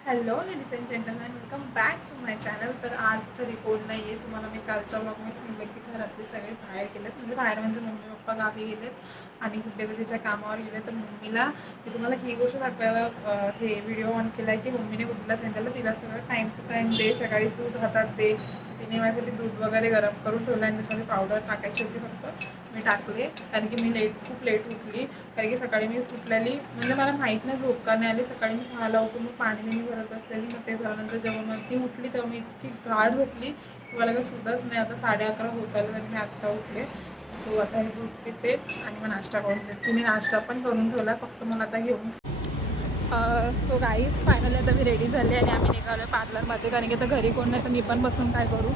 Hello ladies and gentleman welcome back to my channel तर आज तरी कोण नाही आहे तुम्हाला मी कालच्या ब्लॉगमध्ये सांगितलं की घरातले सगळे बाहेर गेलेत. म्हणजे बाहेर म्हणजे मम्मी पप्पा गावी गेलेत आणि कुठे तरी तिच्या कामावर गेले तर मम्मीला मी तुम्हाला ही गोष्ट दाखवायला हे व्हिडिओ ऑन केला आहे की मम्मीने कुठला सांगितलं तिला सगळं टाईम टू टाईम दे. सकाळी दूध हातात दे. तिने माझ्यासाठी दूध वगैरे गरम करून ठेवलं आणि त्याच्यामध्ये पावडर टाकायची होती फक्त. मी टाकले. कारण की मी लेट खूप लेट उठली. कारण की सकाळी मी उठलेली म्हणजे मला माहीत नाही झोप का नाही आली सकाळी मी सहाला उठून मग पाणी बिणी भरत असलेली. मग ते झाल्यानंतर जेव्हा मग ती उठली तेव्हा मी इतकी गाढ झोपली. मला काही सुद्धच नाही. आता साडे अकरा होत आले तरी मी आत्ता उठले. सो आता हे दूध पिते आणि मग नाश्ता करून देते तिने नाश्ता पण करून ठेवला. फक्त मला आता घेऊन. सो गाईज फायनली आता मी रेडी झाले आणि आम्ही निघालो पार्लरमध्ये कारण की आता घरी कोण नाही तर मी पण बसून काय करू?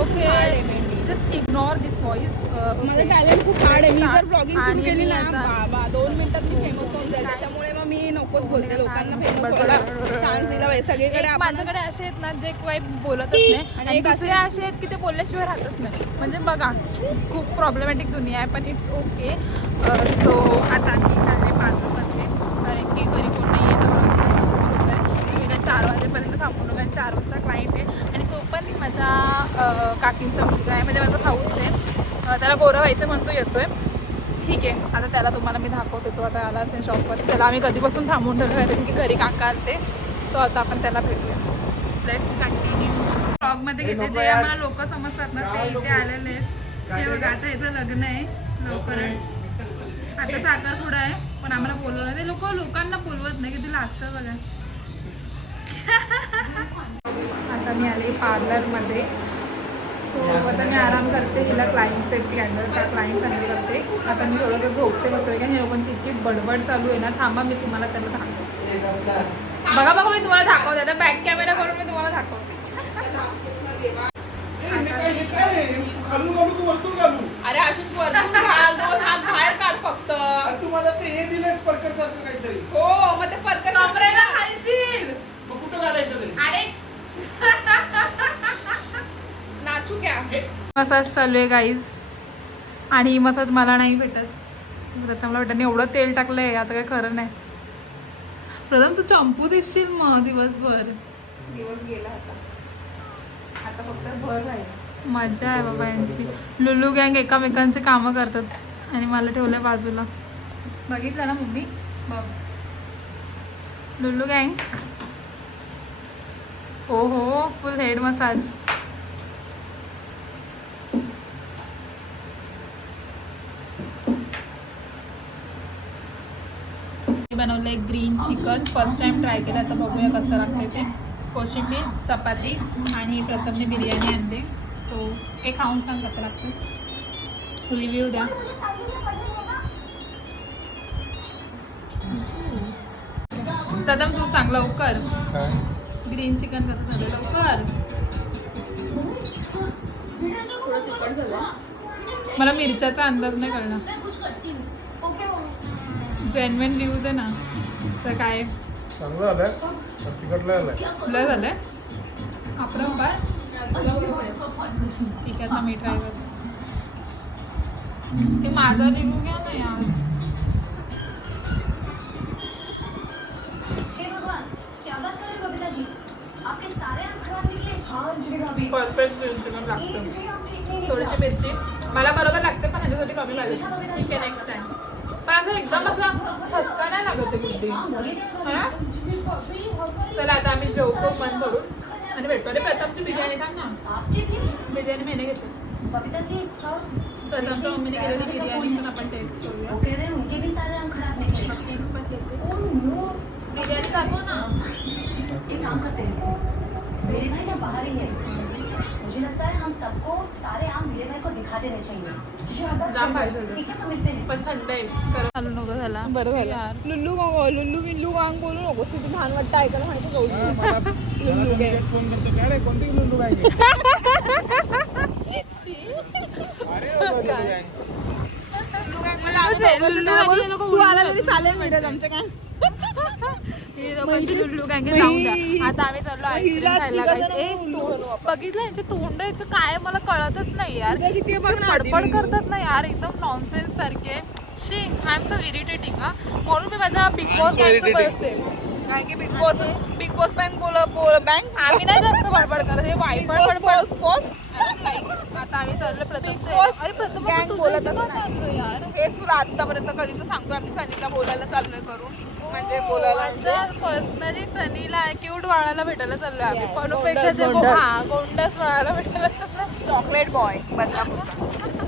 Okay just ignore this voice माझं टॅलेंट खूप हार्ड आहे. मी जर ब्लॉगिंग सुरू केली ना बाबा दोन मिनिटात मी फेमस होऊन जाईल. त्याच्यामुळे मग मी नकोच बोलते लोकांना फेमस व्हायला. चान्स दिला पाहिजे सगळीकडे माझ्याकडे असे आहेत ना जे काही बोलतच नाही. आणि दुसरे असे आहेत की ते बोलल्याशिवाय राहतच नाही. म्हणजे बघा खूप प्रॉब्लेमॅटिक दुनिया आहे पण इट्स ओके सो आता आम्ही चालले पार्लरमध्ये. कारण की घरी कोण नाही मी ना चार वाजेपर्यंत होतो आणि चार वाजता क्लायंट आहे आणि तो पण माझ्या अं, काकींचा मुलगा आहे. म्हणजे माझा भाऊच आहे. त्याला गोरं व्हायचं म्हणतो येतोय. ठीक आहे. आता त्याला तुम्हाला मी दाखवते. तो आता आला असेल शॉपवर त्याला आम्ही कधीपासून थांबून ठेवलं कारण की घरी काका आलते. सो आता आपण त्याला भेटूया. लेट्स कंटिन्यू ब्लॉगमध्ये घेते. जे आम्हाला लोक समजतात ना ते इथे आलेले आहेत. हे बघा आता याचं लग्न आहे. लवकरच. आता साखरपुडा आहे. पण आम्हाला बोलवलं ते लोक लोकांना बोलवत नाही. किती लाजतं बघा. आता मी आले पार्लरमध्ये. सो आता मी आराम करते हिला क्लायंट्स आहेत कॅन्डल त्या क्लायंट्स हँडल करते. आता मी थोडंसं झोपते बसते कारण लोकांची इतकी बडबड चालू आहे ना थांबा मी तुम्हाला त्याला दाखवते. बघा बघा मी तुम्हाला दाखवते. आता बॅक कॅमेरा करून मी तुम्हाला दाखवते. अरे आशिष वरतून घाल दोन हात बाहेर काढ फक्त. तुम्हाला ते हे दिलंय स्पर्कर सारखं काहीतरी. हो मग ते परकर कमरेला घालशील मग कुठं घालायचं ते अरे नाचू क्या मसाज चालू आहे गाईज आणि मसाज मला नाही भेटत. प्रथमला भेटत आणि एवढं तेल टाकलं आहे आता काय खरं नाही. प्रथम तू चंपू दिसशील मग दिवसभर. दिवस गेला आता. आता फक्त भर राहील. मजा आहे बाबा यांची. लुलू गँग एकामेकांची कामं करतात. आणि मला ठेवलंय बाजूला. बघितलं ना मम्मी? लुलू गँग. हो हो फुल हेड मसाज बनवलं एक green chicken first time try केलं तर बघूया कसं लागतंय ते. कोशिंबीर चपाती आणि प्रथमने बिर्याणी आणली सो हे खाऊन सांग कसं लागतं रिव्ह्यू द्या. प्रथम तू सांग लवकर. ग्रीन चिकन कसं झालं लवकर. थोडं तिखट झालं मला मिरच्याचा अंदाज नाही कळणार. जेन्युन न्यूज आहे ना. तर काय? चांगलं आलंय. तिकडलं आलंय. लय झालंय? अप्रम काय ठीक आहे आता मी ट्राय करते. ते माझा रिव्ह्यू घ्या ना यार. हे भगवान क्या बात कर रहे हो बबीता जी आपके सारे आम खराब निकले. हाँ जी भाभी. परफेक्ट चिकन एक लागतं. थोडीशी मिरची. मला बरोबर लागते पण ह्याच्यासाठी कमी पाहिजे ठीक आहे नेक्स्ट टाइम असं एकदम असं ठसका नाही लागत आहे बुद्धी. हा? चला आता आम्ही जेवतो मन भरून. आणि भेटतो अरे प्रथमची बिर्याणी थांब ना. बिर्याणी मैंने घेतली. प्रथमच्या मम्मीने केलेली बिर्याणी पण आपण टेस्ट करूया. वो कह रहे उनके भी सारे आम खराब निकले पीस पण घेते. ओह नो बिर्याणी दाखव ना. एक काम करते. हैं मेरे भाई ना बाहर ही है मुझे लगता है हम सबको सारे आम मेरे भाई को दिखा देने चाहिए। ठीक है तो मिलते हैं। पण थंड आहे खरं चालू नको झाला। बरं झालं। यार लुल्लू गांग लुल्लू विल्लू गांग बोलू नको किती घाण वाटतं ऐकायला लुल्लू रे कोणती लुलू काय तू आला तरी चालेल मिळत आमच्या काय. ही लोकांची लुल्लू काय जाऊन द्या आता आम्ही चाललो आईस्क्रीम हिला खायला तिघं guys. जण ए, म्हणून तोंड-. बघितलं यांचे तोंड आहेत काय मला कळतच नाही यार किती बघ ना आधी. करतात ना यार एकदम नॉनसेन्स सारखे she I am so irritating हा म्हणून मी माझ्या बिग बॉस बसते काय की Bigg Boss Bigg Boss bank बोल बोल बँक आम्ही नाही जास्त बडबड करत हे वायफाय बडबड. बॉस आता आम्ही चाललो प्रथम अरे प्रथम गँग बोलत यार. हेच तुला आतापर्यंत कधी तर सांगतो आम्ही सनीला बोलायला चाललोय करून. म्हणजे बोलायला पर्सनली सनीला क्यूट वाळायला भेटायला चाललोय आम्ही. हा गोंडस वाळायला भेटायला चाललोय. चॉकलेट बॉय बदलापूरचा.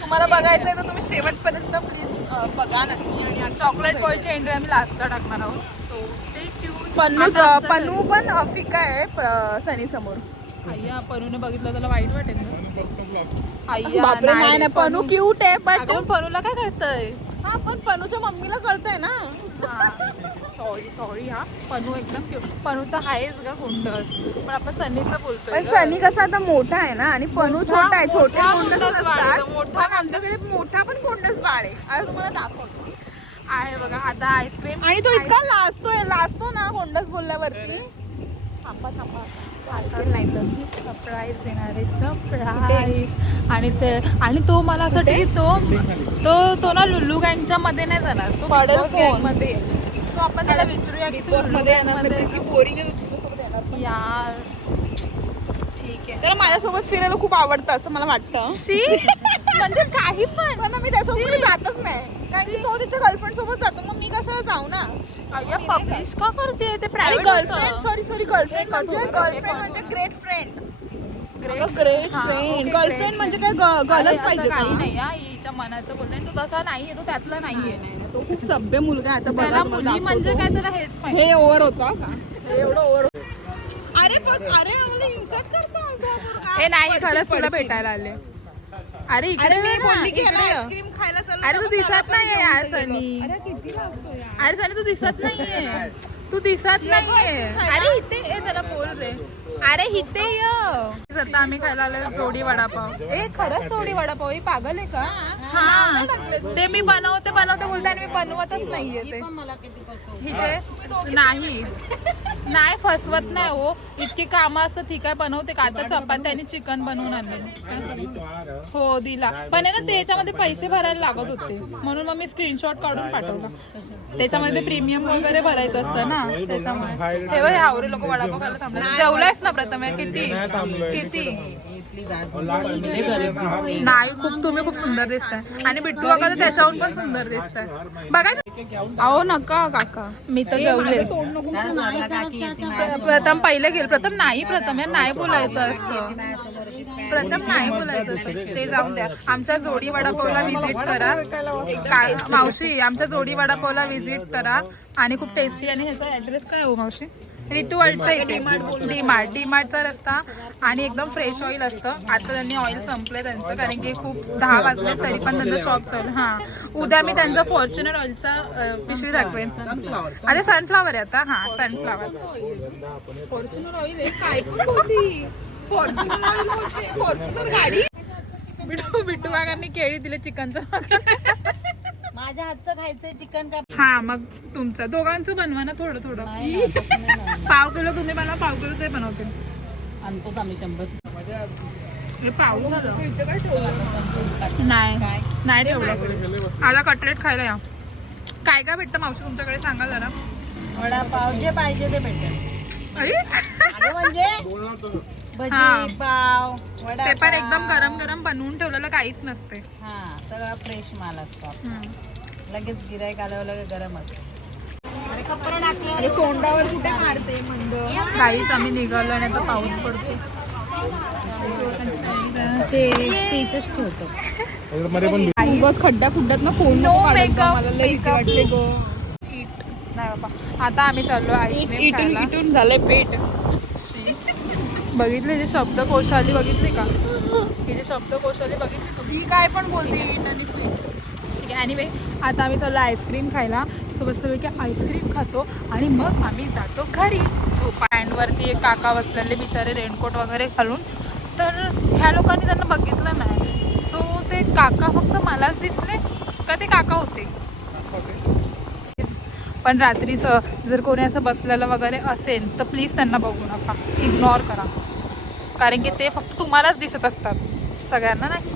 तुम्हाला बघायचं आहे तर तुम्ही शेवटपर्यंत प्लीज बघा नक्की. आणि चॉकलेट बॉयची एंट्री आम्ही लास्टला टाकणार आहोत. सो स्टे ट्यून पन्नू पन्नू पण फिका आहे सनी समोर अय्या पनूने बघितलं त्याला वाईट वाटेल ना? अय्या नाही नाही पनू क्यूट आहे पण पनूला काय कळतंय? हा पण पनूच्या मम्मीला कळतंय ना. सॉरी सॉरी हा. पनू एकदम. पनू तर आहेच का गुंडस पण आपण सनीचं बोलतोय पण गं. सनी कसा आता मोठा आहे ना आणि पनू मोठा- छोटा आहे छोटे मोठा कोंडस कोंडस बाळ आहे, असतात मोठा पण आमच्याकडे मोठा पण कोंडस बाळ आहे आता तुम्हाला दाखवतो. आहे बघा आता आईस्क्रीम आणि तो इतका लाजतोय लाजतो ना कोंडस बोलल्यावरती. थांबा थांबा. नाही तर सरप्राईज देणारे सरप्राईज आणि ते आणि तो मला असं वाटतं की तो तो तो ना लुल्लू गँगच्या मध्ये नाही जाणार. तो पडेल मध्ये सो आपण त्याला विचारूया की तू मध्ये येणार. यार. ठीक आहे. त्याला माझ्यासोबत फिरायला खूप आवडतं असं मला वाटतं. म्हणजे काही पण. मी त्यासोबत जातच नाही. की तो तिच्या गर्लफ्रेंड सोबत जातो मग मी कशाला जाऊ ना? अय्या पब्लिश का करते ते private girlfriend sorry sorry girlfriend म्हणजे गर्लफ्रेंड म्हणजे great friend great friend girlfriend म्हणजे काय गलच पाहिजे काही? नाही हिच्या मनाचं बोलते तो तसा नाहीये तो त्यातला नाहीये. तो खूप सभ्य मुलगा आहे. आता त्याला मुली म्हणजे. काय तुला हेच हे ओव्हर होता एवढं ओव्हर अरे पण अरे आम्हाला इन्सर्ट करतो? हे नाही खरंच तुला. भेटायला आले. अरे इकडे अरे मी ये ना, बोलली की इकडे. ये. आईस्क्रीम खायला चाललो अरे तू दिसत नाहीये यार सनी. अरे किती लागतो यार. अरे सनी तू दिसत नाहीये. तू दिसत नाहीये. अरे इथे ये जरा बोल रे. अरे इथे ये. आता आम्ही खायला आलो जोडी वडापाव. ए खरंच जोडी वडापाव? ही पागल आहे का? हा. ते. मी बनवते बनवते बोलते आणि मी बनवतच नाहीये ते. इथे? नाही. नाही फसवत नाही हो. इतकी कामं असतं ठीक आहे बनवते का? आता चपाती आणि चिकन बनवून आणले हो दिला. पण आहे ना त्याच्यामध्ये पैसे भरायला लागत होते. म्हणून मग मी स्क्रीनशॉट काढून पाठवला. त्याच्यामध्ये प्रीमियम वगैरे भरायचं असतं ना त्याच्यामुळे. तेव्हा हे हावरे लोक वडापाव खायला थांबले. जेवलायस ना प्रथम हे किती? किती? नाही. खूप तुम्ही खूप सुंदर दिसताय. आणि बिट्टू काका तर त्याच्याहून पण सुंदर दिसताय. बघा. अहो नका काका. मी तर जेवले प्रथम पहिले गेल. प्रथम नाही प्रथम या नाही बोलायचं असतं. प्रथम नाही बोलायचं ते जाऊन द्या. आमच्या जोडी वडापावला व्हिजिट करा. काय मावशी आमच्या जोडी वडापावला व्हिजिट करा. आणि खूप टेस्टी आणि ह्याचा ऍड्रेस काय हो मावशी? रितू वर्ल्डच्या इथे डीमार्ट डीमार्टचा रस्ता आणि एकदम फ्रेश ऑइल असतं. आता त्यांनी ऑइल संपलंय त्यांचं कारण की खूप दहा वाजले तरी पण त्यांचं शॉप चालू. हां. उद्या मी त्यांचा फॉर्च्युनर ऑइलचा पिशवी दाखवेन. अरे सनफ्लावर आहे आता. हां सनफ्लावर फॉर्च्युनर ऑइल काय फॉर्च्युनर ऑइल बोलते फॉर्च्युनर गाडी? बिट्टू बिट्टू काकांनी केळी दिले चिकनचं. माझ्या हातचं खायचंय चिकन का? हा मग तुमचं. दोघांचं बनवा ना थोडं थोडं. पाव किलो तुम्ही बनवा पाव किलो ते बनवते. आणतोच आम्ही शंभर. हे पाव. नाही नाही ठेवलं. आता कटलेट खायला या. काय काय भेटतं मावशी तुमच्याकडे? सांगा जरा. वडापाव जे पाहिजे ते भेटेल. अगं म्हणजे. भजी पाव वडा ते पण एकदम गरम गरम बनवून ठेवलेलं काहीच नसते. हा सगळा फ्रेश माल असतो. लगेच गिरायक आल्यावर लगेच गरमच अरे तोंडावर कुठे मारते मंद? काहीच आम्ही निघालो आणि आता पाऊस पडतो ते ते इथेच ठेवतो. मध्ये पण उगाच खड्ड्या खुड्ड्यात ना phone no makeup, makeup. It नाही बाबा आता आम्ही चाललो आईस्क्रीम इटून खायला. इटून झालंय पेट. बघितले जे शब्द कोशाली बघितली का? ही जे शब्द कोशाली बघितली तुम्ही? ही काय पण बोलते इट आणि ठीक आहे आणि आता आम्ही चाललो आईस्क्रीम खायला. सो मस्तपैकी आईस्क्रीम खातो आणि मग आम्ही जातो घरी. सो पॅनवरती एक काका बसलेले बिचारे रेनकोट वगैरे घालून. तर ह्या लोकांनी त्यांना बघितलं नाही. सो ते काका फक्त मलाच दिसले का ते काका होते? पण रात्रीचं जर कोणी असं बसलेलं वगैरे असेल तर प्लीज त्यांना बघू नका. इग्नोर करा. कारण की ते फक्त तुम्हालाच दिसत असतात. सगळ्यांना नाही.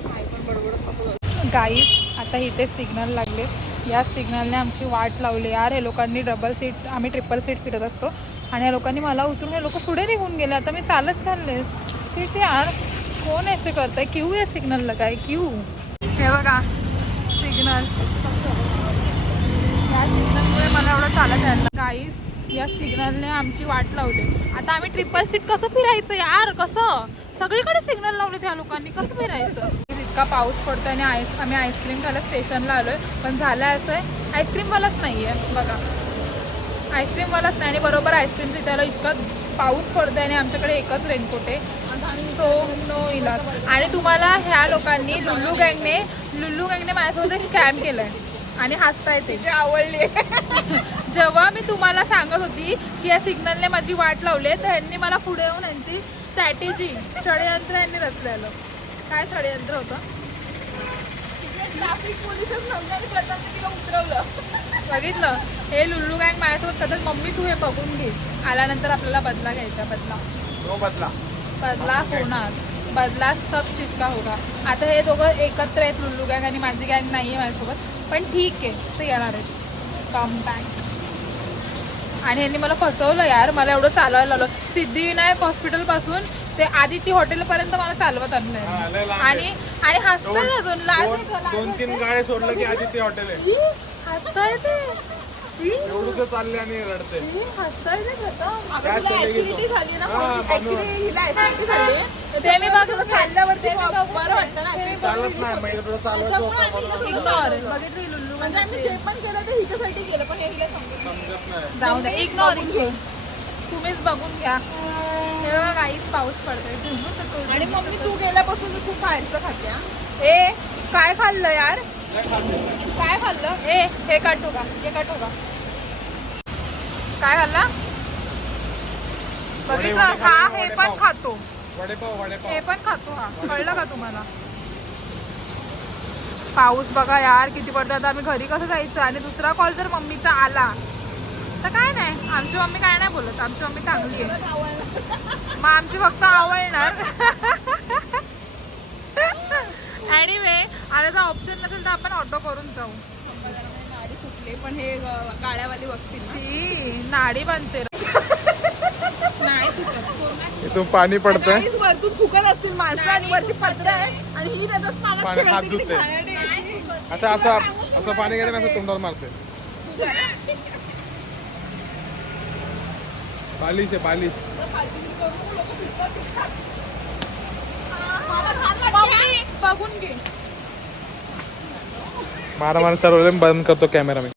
गाईज आता इथे सिग्नल लागले. या सिग्नलने आमची वाट लावली. यार हे लोकांनी डबल सीट आम्ही ट्रिपल सीट फिरत असतो. आणि या लोकांनी मला उतरून हे लोक पुढे निघून गेले. आता मी चालत चालले. सीट यार. कोण ऐसे आहे क्यू या सिग्नलला काय? क्यू हे बघा सिग्नल या सिग्नल एवढं चालत यायला गाईस या सिग्नलने आमची वाट लावली. आता आम्ही ट्रिपल सीट कसं फिरायचं यार? कसं? सगळीकडे सिग्नल लावले त्या लोकांनी. कसं फिरायचं? इतका पाऊस पडतो आणि आईस आम्ही आईस्क्रीम खायला स्टेशनला आलोय. पण झालं असं आहे आईस्क्रीमवालाच नाही आहे बघा. आईस्क्रीमवालाच नाही आणि बरोबर आईस्क्रीमचं त्याला इतकं पाऊस पडतोय आणि आमच्याकडे एकच रेनकोट आहे. सो नो इलाज. आणि तुम्हाला ह्या लोकांनी लुल्लू गँगने लुल्लू गँगने माझ्यासोबत एक स्कॅम आहे आणि हसता येते जे आवडले. जेव्हा मी तुम्हाला सांगत होती की या सिग्नलने माझी वाट लावली तर ह्यांनी मला पुढे येऊन यांची स्ट्रॅटेजी षडयंत्र यांनी रचलेलं. काय षडयंत्र होतं? ट्रॅफिक पोलिसच नव्हते आणि प्रथम तिला उतरवलं. बघितलं? हे लुल्लू गँग माझ्यासोबत कधीच मम्मी तू हे बघून घे. आल्यानंतर आपल्याला बदला घ्यायचा बदला. बदला. बदला होणार. बदला सब चीज का होगा. आता हे दोघं एकत्र आहेत लुल्लू गँग आणि माझी गँग नाही आहे माझ्यासोबत. पण ठीक आहे ते येणार आहेत. कम बॅक आणि यांनी मला फसवलं यार मला एवढं चालवायला लावलं. सिद्धिविनायक हॉस्पिटलपासून ते आदित्य हॉटेलपर्यंत मला चालवत हा, आणलंय आणि आणि हसताय अजून दोन तीन सोडलं की आदित्य हॉटेल आहे. शी, हसताय ते. चालले आणि रडते हसताय ते? झाली ना हिला झाली. ते मी बरं वाटतं ना चालत नाही होतं म्हणून. बघितली. लुल्लू म्हणजे आम्ही जे पण केलं ते हिच्यासाठी केलं पण हे हिला समजत नाही. समजत नाही. जाऊ दे इग्नोर इग्नोर तुम्हीच बघून घ्या. हे बघा काहीच पाऊस पडतोय. झुमूच आणि मम्मी. तू गेल्यापासून तू खूप बाहेरचं खाते हा. ए काय खाल्लं यार? काय खाल्लं? ए हे काटू का हे काटू का काय खाल्ला? बघितलं? वडे हा खाल्ले, हे वडे पण पाव. खातो. वडेपाव वडेपाव. हे पण खातो हा. कळलं का तुम्हाला? पाऊस बघा यार किती पडतो आता आम्ही घरी कसं जायचं? आणि दुसरा कॉल जर मम्मीचा आला तर काय नाही. आमची मम्मी काय नाही बोलत. आमची मम्मी चांगली आहे. मग आमची फक्त आवडणार. एनिवे आता जर ऑप्शन नसेल तर आपण ऑटो करून जाऊ. नाडी सुटले पण हे काळ्यावाली बघतील शी नाडी बनते. इथून पाणी पडतंय. नाहीच वरतून फुकत असतील माणसं आणि वरती पत्र आहे आणि ही पाण्यात हात धुते. आता असं असं पाणी गेलं ना असं तोंडावर मारते बालिश आहे बालिश. बघून घे. मारा मारा सर्व बंद करतो कॅमेरा मी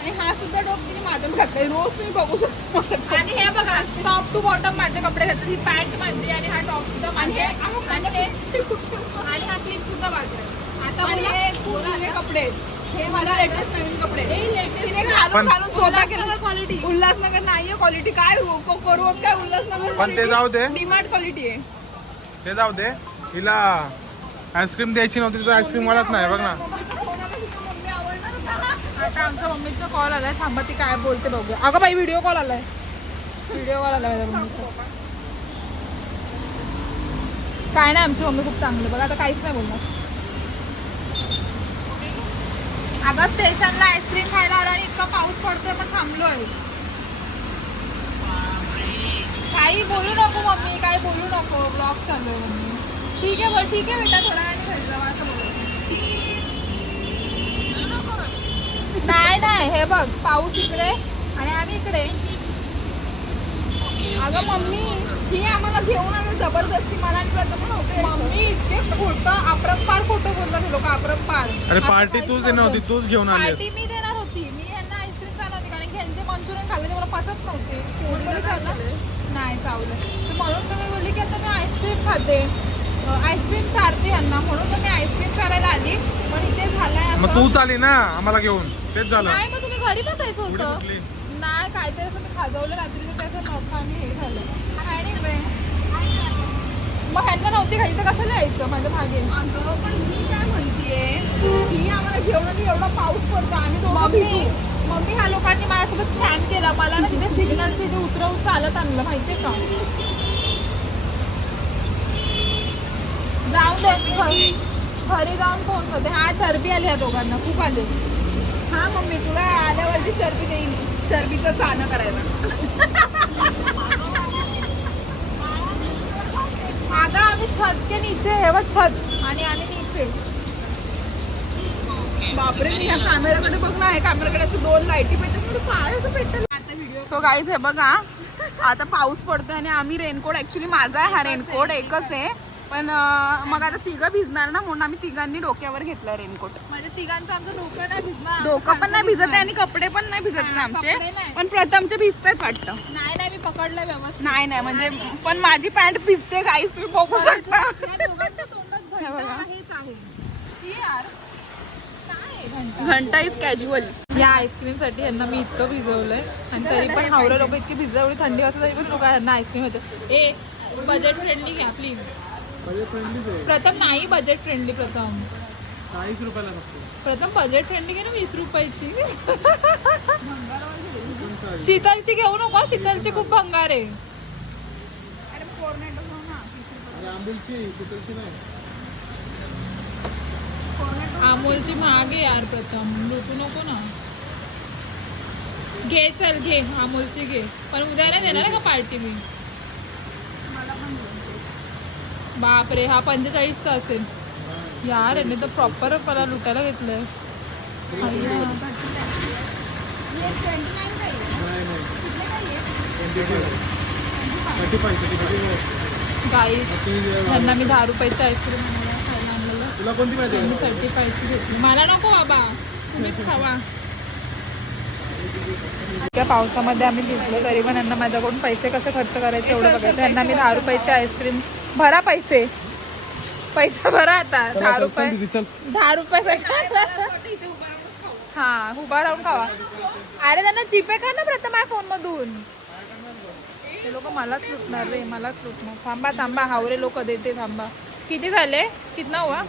आणि हा सुद्धा डोक तिने माझ्याच घातलाय रोज तुम्ही बघू शकता. आणि हे बघा टॉप टू बॉटम माझे कपडे घातले ही पॅन्ट माझी आणि हा टॉप सुद्धा माझे आणि हे आणि हा क्लिप सुद्धा माझा आता मला- हे जुने कपडे. हे मला लेटेस्ट नवीन कपडे. तिने घालून घालून केला. क्वालिटी उल्हासनगर नाहीये क्वालिटी काय को- करू होत काय उल्हासनगर पण ते जाऊ दे. डिमांड क्वालिटी आहे. ते जाऊ दे. हिला आईस्क्रीम द्यायची नव्हती तर आईस्क्रीम मलाच नाही बघ ना. आता आमच्या मम्मीचा कॉल आलाय. थांबा ती काय बोलते बघूया. अगं बाई व्हिडिओ कॉल आलाय. व्हिडिओ कॉल आलाय माझ्या मम्मीचा. काय नाही आमची मम्मी खूप चांगली. बघा आता काहीच नाही बोलणार. अगं स्टेशनला आईस्क्रीम खायला आलो आणि इतका पाऊस पडतोय मग थांबलोय. काही बोलू नको मम्मी. काही बोलू नको. ब्लॉग चालू आहे मम्मी. ठीक आहे बरं. ठीक आहे बेटा थोडा नाही नाही हे बघ पाऊस इकडे आणि आम्ही इकडे. अगं मम्मी ही आम्हाला घेऊन आले जबरदस्ती. मला आणि प्रथम नव्हते मम्मी इतके खोटं अपरंपार खोटं बोलतात हे लोक अपरंपार अरे पार्टी तूच देणार होती तूच घेऊन आली. पार्टी मी देणार होती. मी यांना आईस्क्रीम खाणार होती कारण की यांचे मंचुरियन खाल्ले ते मला पचत नव्हते. कोणी? नाही चावलं. तर म्हणून मी बोलली की आता मी आईस्क्रीम खाते. आईस्क्रीम चारते यांना. म्हणून तर मी आईस्क्रीम करायला आली. पण इथे झालाय मग असं. तूच आली ना आम्हाला घेऊन. तेच झालं. नाही मग तुम्ही घरी बसायचं पुढे होतं. कुठली? नाही काहीतरी असं मी खाजवलं. रात्रीचं त्याचं नख आणि हे झालं. Anyway. मग ह्यांना नव्हती खाली तर कशाला यायचं माझ्या मागे? अगं पण मी काय म्हणतेय? ही आम्हाला घेऊन आली एवढा पाऊस पडतो आम्ही दोघं मम्मी. भिजू. मम्मी ह्या लोकांनी माझ्यासोबत स्कॅम केला. मला ना तिथे सिग्नलचे इथे उतरवून चालत आणलं माहितीये का? जाऊ दे घरी जाऊन फोन करते. हा चरबी आली ह्या दोघांना. खूप आले. हा मम्मी तुला आल्यावरती चरबी देईन. चरबीचं चाणं करायला. अगं आम्ही छत के नीचे हे व छत. आणि आम्ही नीचे. बापरे मी या कॅमेराकडे बघ ना या कॅमेराकडे असं दोन लाईटी पेटतात म्हणजे काय असं पेटतं सो गाईज हे बघा. आता पाऊस पडतोय आणि आम्ही रेनकोट ऍक्च्युली माझा आहे हा रेनकोट एकच आहे. पण मग आता तिघं भिजणार ना म्हणून आम्ही तिघांनी डोक्यावर घेतलं रेनकोट. म्हणजे तिघांचं आमचं डोकं नाही भिजणार डोकं पण नाही भिजत आहे आणि कपडे पण नाही भिजत ना आमचे. कपडे नाही. पण प्रथमचे भिजतायत वाटतं. नाही नाही मी पकडलंय व्यवस्थित. नाही नाही म्हणजे पण माझी पॅन्ट भिजते गाईस तुम्ही बघू शकता. तोंडात हे बघा. घंटा आहे. शी यार काय आहे घंटा? घंटा इज कॅज्युअल या आईस्क्रीमसाठी यांना मी इतकं भिजवलंय. आणि तरी पण हावरे लोक इतकी भिजवली थंडी वाजता तरी पण लोक यांना आईस्क्रीम होतं ए बजेट फ्रेंडली घ्या प्लीज प्रथम नाही बजेट फ्रेंडली प्रथम. चाळीस रुपयाला फक्त प्रथम बजेट फ्रेंडली घे ना वीस रुपयाची. शीतलची घेऊ नको शीतलची खूप भंगार आहे. अमोलची महाग आहे यार प्रथम. लुटू नको ना. घे चल घे. अमोलची घे. पण उद्या नाही देणार आहे का पार्टी मी? बापरे हा पंचेचाळीसचा असेल. यार यांनी तर प्रॉपर मला लुटायला घेतलंय. अय्या. नाही नाही twenty five thirty five thirty five guys यांना मी दहा रुपयाची आईस्क्रीम खायला आणलेलं तुला कोणती माहिती त्यांनी आहे थर्टी फायची घेतली. मला नको बाबा. तुम्हीच खावा. त्या पावसामध्ये आम्ही भिजलो तरी पण यांना माझ्याकडून पैसे कसे खर्च करायचे एवढं बघायचं. यांना मी दहा रुपयाची आईस्क्रीम भरा पैसे. पैसे भरा आता. दहा रुपये. दहा रुपयासाठी हा उभा राहून खावा. अरे त्यांना जीपे कर ना प्रथम आहे फोन मधून ते लोक मलाच लुटणार रे मलाच लुटणार. थांबा थांबा हावरे लोक देते थांबा. किती झाले? कितना हुआ?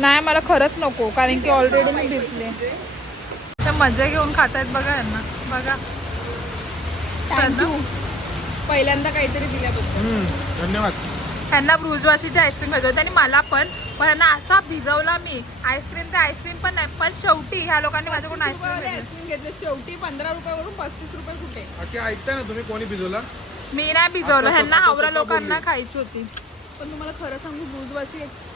नाही मला खरंच नको कारण की ऑलरेडी मी भिजले. तर मजा घेऊन खात आहेत बघा यांना. बघा. थँक्यू पहिल्यांदा काहीतरी दिल्याबद्दल. धन्यवाद. त्यांना ब्रुजवाशीची आईस्क्रीम होती आणि मला पण पण असा भिजवला मी. आईस्क्रीम ते आईस्क्रीम पण नाही पण शेवटी ह्या लोकांनी माझ्याकडून आईस्क्रीम घेतली. आईस्क्रीम घेतले. शेवटी पंधरा रुपयावरून पस्तीस रुपये कुठे? बाकी ऐकताय ना तुम्ही कोणी भिजवला? मी नाही भिजवलं ह्यांना हावरा लोकांना खायची होती. पण तुम्हाला खरं सांगू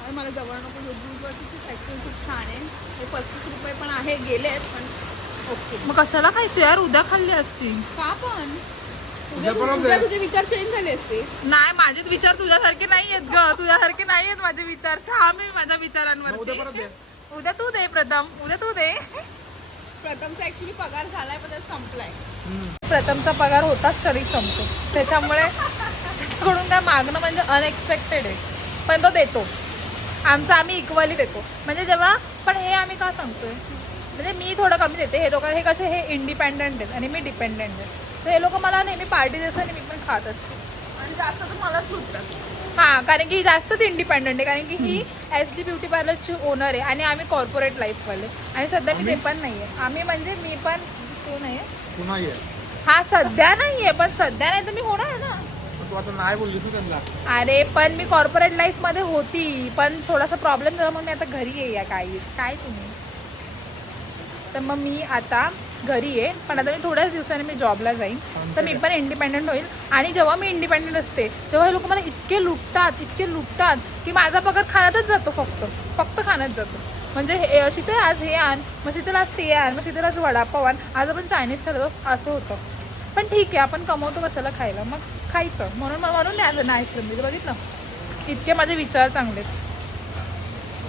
आणि मला जवळ नको भूजवासीची आईस्क्रीम खूप छान आहे. हे पस्तीस रुपये पण आहे गेलेत पण ओके. मग कशाला खायची यार? उद्या खाल्ली असती. का पण? उद्या उद्या पण उद्या तुझे विचार चेंज झाले असते. नाही माझे विचार तुझ्यासारखे नाही आहेत ग. तुझ्यासारखे नाही आहेत माझे विचार. खा मी माझ्या विचारांवर उद्या तू दे प्रथम. उद्या तू दे. प्रथमचा ऍक्च्युली पगार झालाय पण संपलाय. प्रथमचा पगार होताच शरीर संपतो. त्याच्यामुळे त्याच्याकडून काय मागणं म्हणजे अनएक्सपेक्टेड आहे. पण तो देतो. आमचा आम्ही इक्वली देतो. म्हणजे जेव्हा पण हे आम्ही का सांगतोय? म्हणजे मी थोडं कमी देते. हे दोघं हे कसे हे इंडिपेंडंट आहेत आणि मी डिपेंडंट आहे. तर हे लोक मला नेहमी पार्टी देतात आणि मी पण खात असते. आणि जास्त तर मलाच लुटतात हां कारण की ही जास्तच इंडिपेंडंट आहे. कारण की ही एस डी ब्युटी पार्लरची ओनर आहे आणि आम्ही कॉर्पोरेट लाईफवाले आणि सध्या मी ते पण नाही आहे आम्ही म्हणजे मी पण तू नाही आहे हा सध्या नाहीये पण सध्या नाही तर मी होणार ना. पण तू आता नाही बोलली तू त्यांना. अरे पण मी कॉर्पोरेट लाईफमध्ये होती. पण थोडासा प्रॉब्लेम झाला म्हणून मी आता घरी आहे या काही काय तुम्ही? तर मग मी आता घरी आहे. पण आता मी थोड्याच दिवसांनी मी जॉबला जाईन. तर मी पण इंडिपेंडंट होईल. आणि जेव्हा मी इंडिपेंडंट असते तेव्हा हे लोक मला इतके लुटतात इतके लुटतात की माझा पगार खाण्यातच जातो फक्त. फक्त खाण्यात जातो. म्हणजे हे शीतल आज हे आण मग शीतल आज ते आण मग शीतल आज वडापाव आण. आज आपण चायनीज खातो असं होतं. पण ठीक आहे आपण कमवतो कशाला खायला? मग खायचं. म्हणून म्हणून नाही आज नाही आईस्क्रीम दिली. बघितलं? इतके माझे विचार चांगले.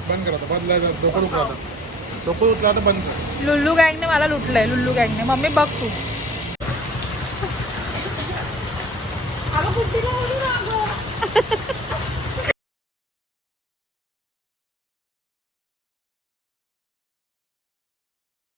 बंद करा बदलायचं. डोकं उठला तर उठला बंद कर. लुल्लू गँगने मला लुटलंय लुल्लू गँगने. मम्मी बघ तू.